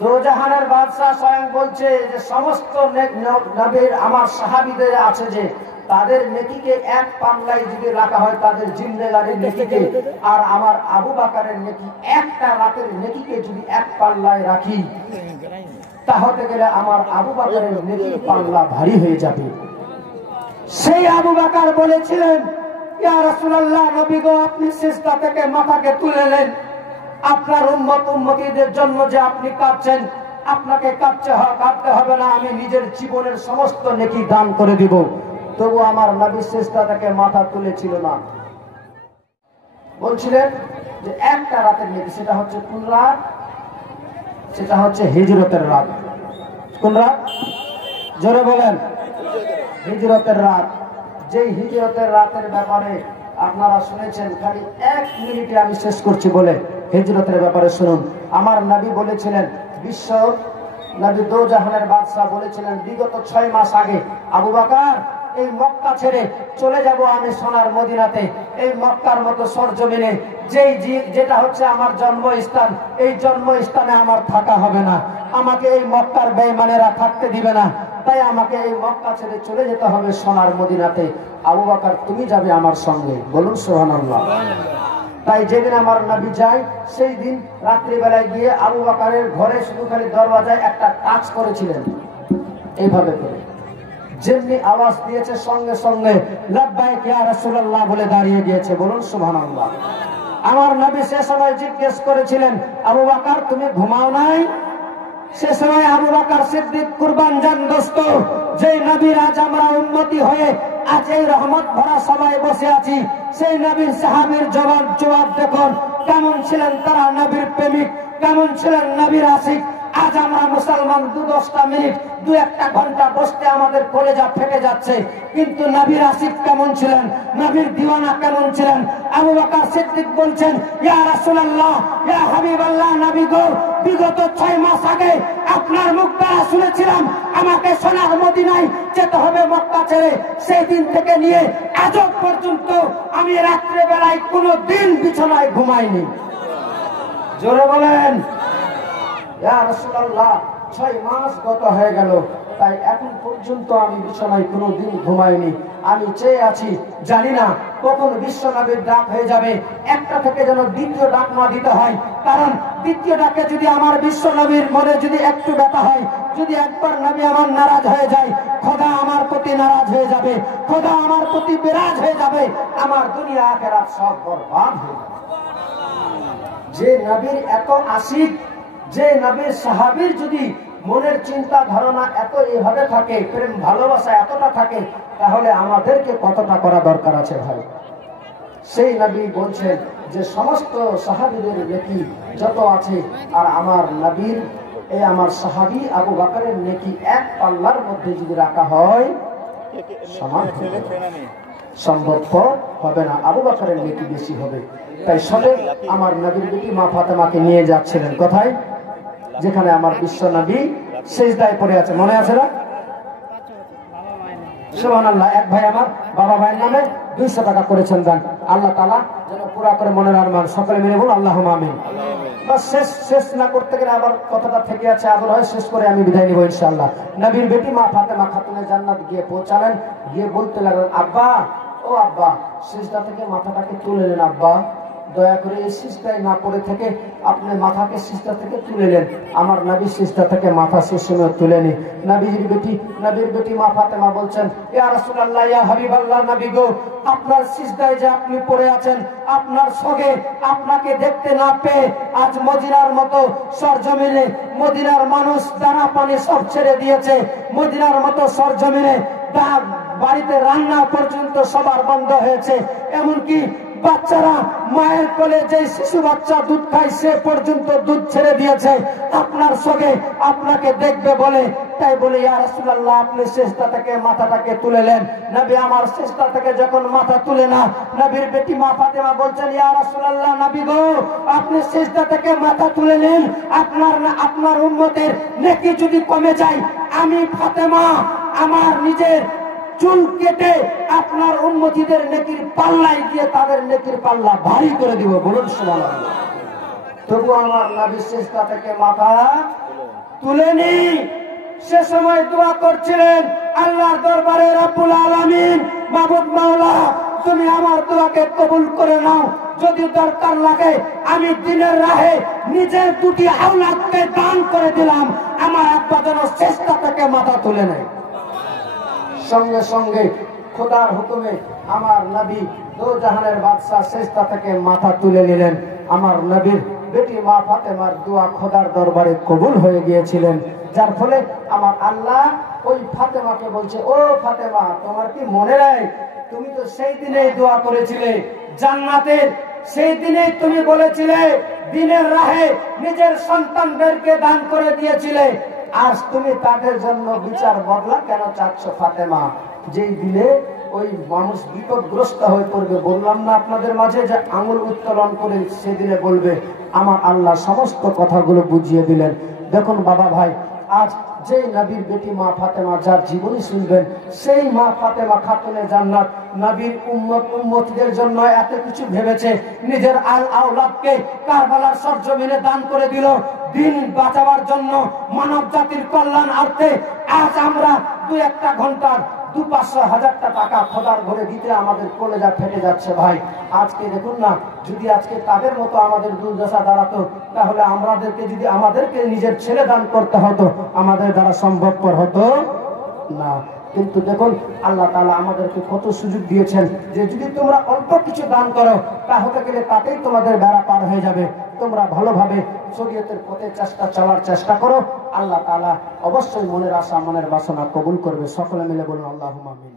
দোজাহানের বাদশাহ স্বয়ং বলছে যে সমস্ত নবীর আমার সাহাবীদের আছে যে তাদের নেকিকে এক পাল্লায় যদি রাখা হয় তাদের জিন্দেগারির নেকিকে, আর আমার আবু বকরের নেকি একটা রাতের নেকিকে যদি এক পাল্লায় রাখি তাহলে গেলে আমার আবু বকরের নেকির পাল্লা ভারী হয়ে যাবে। সেই আবু বকর বলেছিলেন, ইয়া রাসূলুল্লাহ, নবী গো, আপনি সিজদা থেকে মাথাকে তুলে নেন, আপনার উম্মত উম্মতীদের জন্য যে আপনি কাঁদছেন, আপনাকে কাঁদতে হবে না, আমি নিজের জীবনের সমস্ত নেকি দান করে দিব। তবু আমার নবী সিজদা থেকে মাথা তুলেছিল না। বলছিলেন যে একটা রাতের নেকি, সেটা হচ্ছে কোন রাত? সেটা হচ্ছে হিজরতের রাত। কোন রাত? জোরে বলেন। হিজরতের রাত। যেই হিজরতের রাতের ব্যাপারে আপনারা শুনেছেন, খালি 1 মিনিটে আমি শেষ করছি বলে হিজরতের ব্যাপারে শুনুন। আমার নবী বলেছিলেন, বিশ্ব নবী দোজাহানের বাদশাহ বলেছিলেন, বিগত 6 মাস আগে, আবু বকর, এই মক্কা ছেড়ে চলে যাব আমি সোনার মদিনাতে। এই মক্কার মতো সরজমিনে যেটা হচ্ছে আমার জন্মস্থান, এই জন্মস্থানে আমার থাকা হবে না, আমাকে এই মক্কার বেঈমানেরা থাকতে দিবে না, তাই আমাকে এই মক্কা ছেড়ে চলে যেতে হবে সোনার মদিনাতে। আবু বকর, তুমি যাবে আমার সঙ্গে? বলুন সুবহানাল্লাহ। তাই যেদিন আমার নবী যায়, সেই দিন রাত্রিবেলায় গিয়ে আবু বকরের ঘরে শুধু খালি দরওয়াজায় একটা টাচ করেছিলেন, এইভাবে করে। যেমনি আওয়াজ দিয়েছে সঙ্গে সঙ্গে লাব্বাইক ইয়া রাসূলুল্লাহ বলে দাঁড়িয়ে গিয়েছে। বলুন সুবহানাল্লাহ। আমার নবী সে সময় জিজ্ঞেস করেছিলেন, আবু বকর, তুমি ঘুমাও নাই? সে সময় আবু বকর সিদ্দিক কুরবান জান দোস্ত, যে নবীর আজ আমরা উম্মতি হয়ে আজ এই রহমত ভরা সবাই বসে আছি, সেই নবীর সাহাবীর জবাব দেখুন কেমন ছিলেন তারা, নবীর প্রেমিক কেমন ছিলেন, নবীর আশিক। আজ আমরা মুসলমান 2-10টা মিনিট 2-1 ঘন্টা বসতে আমাদের কলেজা ফেটে যাচ্ছে, কিন্তু নবীর আশিক কেমন ছিলেন, নবীর দিওয়ানা কেমন ছিলেন? আবু বকর সিদ্দিক বলছেন, ইয়া রাসূলুল্লাহ, ইয়া হাবিবাল্লাহ, নবী গো, বিগত 6 মাস আগে আপনার মুখ দ্বারা শুনেছিলাম আমাকে সোনার মদিনায় যেতে হবে মক্কা ছেড়ে। সেই দিন থেকে নিয়ে আজ পর্যন্ত আমি রাত্রে বেলায় কোনো দিন বিছানায় ঘুমাইনি। জোরে বলেন। ইয়া রাসূলুল্লাহ, 6 মাস গত হয়ে গেল, তাই এখন পর্যন্ত আমি বিছানায় কোনোদিন ঘুমাইনি। আমি চেয়ে আছি, জানি না কখন বিশ্ব নবীর ডাক হয়ে যাবে, একটা থেকে যেন দ্বিতীয় ডাক না দিতে হয়। কারণ দ্বিতীয় ডাকে যদি আমার বিশ্ব নবীর মনে যদি একটু ব্যথা হয়, যদি একবার নবী আমার নারাজ হয়ে যায়, খোদা আমার প্রতি নারাজ হয়ে যাবে, খোদা আমার প্রতি বিরাজ হয়ে যাবে, আমার দুনিয়া আখিরাত সব বরবাদ হয়ে যাবে। যে নবীর এত আশিক, যে নবীর সাহাবীর যদি মনের চিন্তা ধারণা এত এইভাবে থাকে, প্রেম ভালোবাসা এতটা থাকে, তাহলে আমাদেরকে কতটা করা দরকার আছে ভাই? সেই নবী বলছেন যে সমস্ত সাহাবীদের নেকি যত আছে, আর আমার নবীর এই আমার সাহাবী আবু বকরের নেকি এক পাল্লার মধ্যে যদি রাখা হয় সমান সম্ভবপর হবে না, আবু বকরের নেকি বেশি হবে। তাই সবে আমার নবীর বেটি মা ফাতেমাকে নিয়ে যাচ্ছিলেন কোথায়? যেখানে আমার বিশ্ব নবী সিজদায় পড়ে আছে, মনে আছে না? সুবহানাল্লাহ। এক ভাই আমার বাবা ভাইয়ের নামে 200 টাকা করেছেন দান। আল্লাহ তাআলা যেন পুরা করে মনের আরমান সকলে মিলে বলুন আল্লাহুম্মা আমিন। বাস শেষ না করতে গেলে আবার কথাটা থেকে আছে, আবার হয় শেষ করে আমি বিদায় নিব ইনশাআল্লাহ। নবীর বেটি মা ফাতেমা খাতুনে জান্নাত গিয়ে পৌঁছালেন, গিয়ে বলতে লাগলেন, আব্বা, ও আব্বা, সিজদা থেকে মাথাটাকে তুলে নেন আব্বা, দয়া করে এই সিজদায় না পড়ে থেকে আপনি মাথাকে সিজদা থেকে তুলে নেন। আমার নবী সিজদা থেকে মাথা শেষ সময় তুলে নি। নবীর বেটি মা ফাতেমা বলছেন, ইয়া রাসূলুল্লাহ, ইয়া হাবিবাল্লাহ, নবী গো, আপনার সিজদায় যে আপনি পড়ে আছেন, আপনার সঙ্গে আপনাকে দেখতে না পেয়ে আজ মদিনার মতো সরজমিনে মদিনার মানুষ দানা পানি সব ছেড়ে দিয়েছে, মদিনার মতো সরজমিনে বাড়িতে রান্না পর্যন্ত সবার বন্ধ হয়েছে, এমনকি বাচ্চারা মায়ের কোলে যে শিশু বাচ্চা দুধ খায় সে পর্যন্ত দুধ ছেড়ে দিয়েছে আপনার সঙ্গে আপনাকে দেখবে বলে। তাই বলে, ইয়া রাসূলুল্লাহ, আপনি সিজদা থেকে মাথাটাকে তুলে নেন। নবী আমার সিজদা থেকে যখন মাথা তুলে না, নবীর বেটি মা ফাতেমা বলছেন, ইয়া রাসূলুল্লাহ, নবী গো, আপনি সিজদা থেকে মাথা তুলে নেন, আপনার উম্মতের নেকি যদি কমে যায়, আমি ফাতেমা আমার নিজের চুল কেটে আপনার উম্মতীদের নেকির পাল্লায় দিয়ে তাদের নেকির পাল্লা ভারী করে দিব। বলুন সুবহানাল্লাহ। তবু আমার নবী সিজদা থেকে মাথা তুলেনি। সে সময় দোয়া করছিলেন আল্লাহর দরবারে, রব্বুল আলামিন, মাবুদ মাওলা, তুমি আমার দোয়াকে কবুল করে নাও। যদি দরকার লাগে আমি দিনের রাহে নিজের দুটি আওলাদকে দান করে দিলাম, আমার আব্বা যেন চেষ্টা থেকে মাথা তুলে নেয়। সঙ্গে সঙ্গে খোদার হুকুমে আমার নবী দো জাহানের বাদশাহ চেষ্টা থেকে মাথা তুলে নিলেন। আমার নবীর বেটি মা ফাতেমার দোয়া খোদার দরবারে কবুল হয়ে গিয়েছিলেন, যার ফলে আমার আল্লাহ ওই ফাতেমাকে বলছে, ও ফাতেমা, তোমার কি মনে নাই? তুমি তো সেই দিনেই দোয়া করেছিলে জান্নাতের, সেই দিনেই তুমি বলেছিলে দিনের রাহে নিজের সন্তানদেরকে দান করে দিয়েছিলে। আজ তুমি তাদের জন্য বিচার বদলা কেন চাচ্ছ ফাতেমা? যেই দিলে ওই মানুষ বিপদগ্রস্ত হয়ে পড়বে, বললাম না আপনাদের মাঝে যে আঙুল উত্তোলন করে সেদিনে বলবে, আমার আল্লাহ সমস্ত কথাগুলো বুঝিয়ে দিলেন। দেখুন বাবা ভাই, আজ যেই নবীর বেটি মা ফাতেমা যার জীবনী শুনবেন, সেই মা ফাতেমা খাতুনে জান্নাত নবীর উম্মতদের জন্য এত কিছু ভেবেছে, নিজের আওলাদকে কারবালার সরজমিনে দান করে দিল দিন বাঁচাবার জন্য, মানব জাতির কল্যাণার্থে। আজ আমরা 2-1 ঘন্টার 200-500 টাকা খোদার ঘরে দিতে আমাদের কলেজা ফেটে যাচ্ছে ভাই। আজকে দেখুন না, যদি আজকে তাদের মতো আমাদের দুর্দশা দাঁড়াতো, তাহলে আমাদেরকে নিজের ছেলে দান করতে হতো, আমাদের দ্বারা সম্ভবপর হতো না। কিন্তু দেখুন আল্লাহ তাআলা আমাদেরকে কত সুযোগ দিয়েছেন যে যদি তোমরা অল্প কিছু দান করো, তাহলে গেলে তাতেই তোমাদের বেড়া পার হয়ে যাবে। তোমরা ভালোভাবে শরীয়তের পথে চলার চেষ্টা করো, আল্লাহ তাআলা অবশ্যই মনের আশা মনের বাসনা কবুল করবে। সকলে মিলে বলুন আল্লাহুম্মা আমিন।